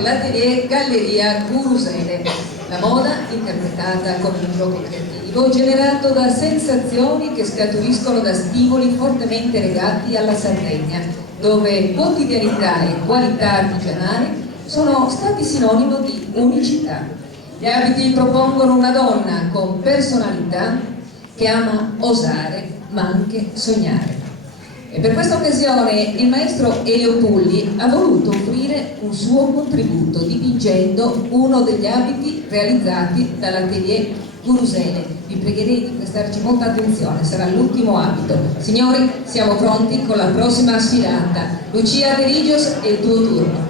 per l'atelier Galleria Gurusele. La moda interpretata come un gioco creativo generato da sensazioni che scaturiscono da stimoli fortemente legati alla Sardegna, dove quotidianità e qualità artigianale sono stati sinonimo di unicità. Gli abiti propongono una donna con personalità che ama osare ma anche sognare. E per questa occasione il maestro Elio Pulli ha voluto offrire un suo contributo dipingendo uno degli abiti realizzati dall'atelier Gurusele. Vi pregherei di prestarci molta attenzione, sarà l'ultimo abito. Signori, siamo pronti con la prossima sfilata. Lucia De Rigios, è il tuo turno.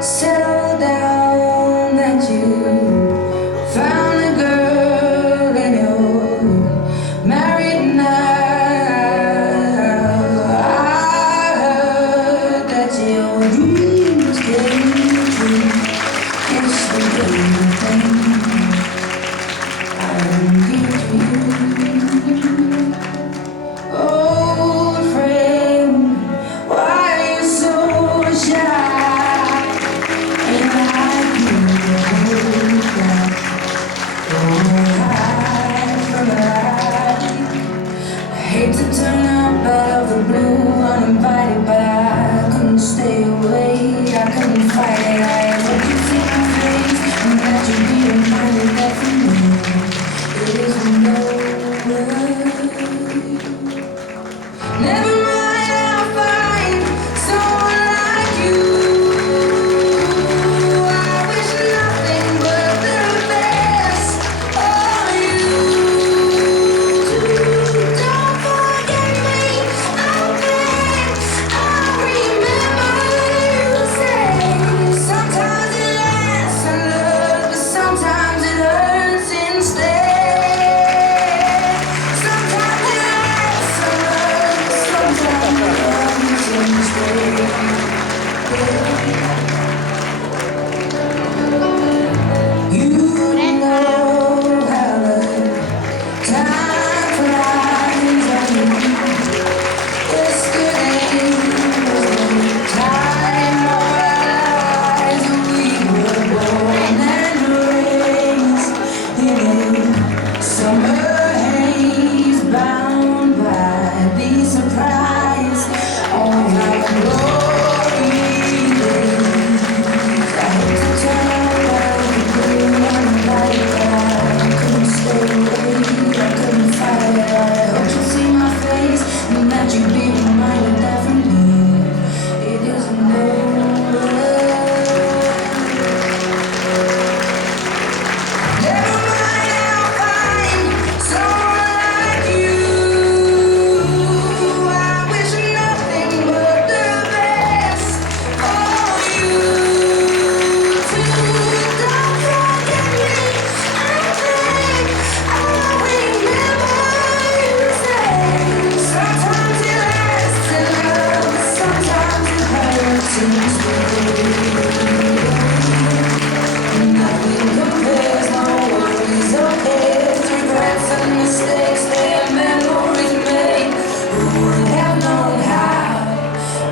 Settle down, that you found a girl and you're married now. I heard that your dreams came true. It's the only thing I give you. Old friend, why are you so shy? Hate to turn up out of the blue uninvited, but I couldn't stay away. I couldn't fight it. I hope you see my face and that you be reminded that for me it isn't over. Never mind, I'll find someone like you. I wish nothing but the best for you. Don't forget me, I'll beg. I remember you say sometimes it lasts in love, but sometimes it hurts instead. Sometimes it lasts in love, but sometimes it hurts instead. You know how the time flies on you. Yesterday was the time of our lives. We were born and raised in a summer haze, bound by the surprise of our glory days. I hate to turn around the blue and light, but I couldn't stay away. I couldn't fight it. I hope you see my face and that you be reminded that for me it isn't over. Never mind, I'll find someone like you. I wish nothing but the best for you too. Don't forget me, I beg. I remember you say sometimes it lasts in love, but sometimes it hurts instead. Nothing compares, no worries or cares, regrets and mistakes, their memories made. Who would have known how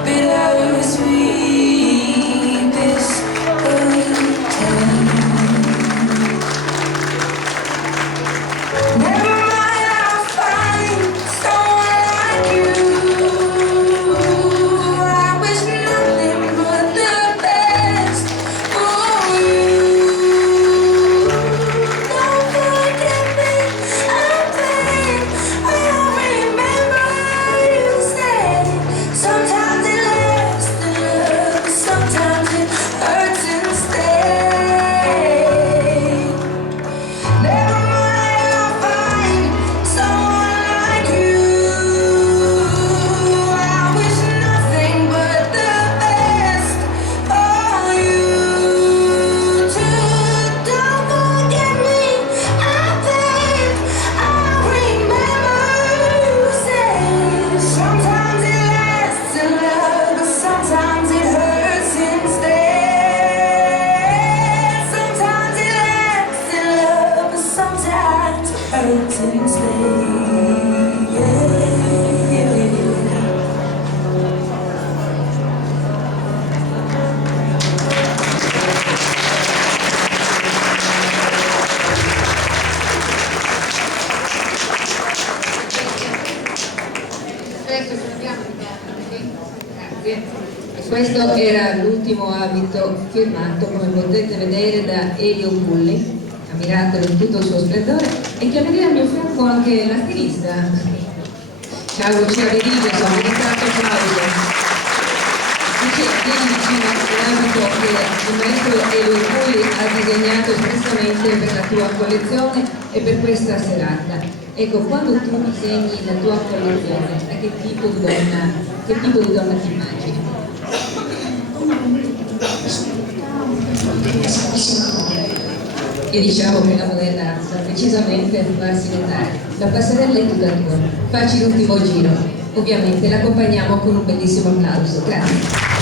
bittersweet this would taste? Never mind, I'll find someone like you. I wish nothing but the best for you. Don't forget me, I beg. Curtains lay, yeah. Grazie. E questo era l'ultimo abito firmato, come potete vedere, da Elio Bulli, ammiratelo in tutto il suo splendore, e chiamerei al mio fianco anche la stilista. Ciao Lucia Veriglio, sono dedicato Claudio. Lucia, vieni vicino all'abito che il maestro Elio Bulli ha disegnato espressamente per la tua collezione e per questa serata. Ecco, quando tu disegni la tua collezione, a che tipo di donna ti immagini? E diciamo che la modella sta decisamente a farsi notare. La passerella è tutta tua. Facci l'ultimo giro. Ovviamente l'accompagniamo con un bellissimo applauso. Grazie.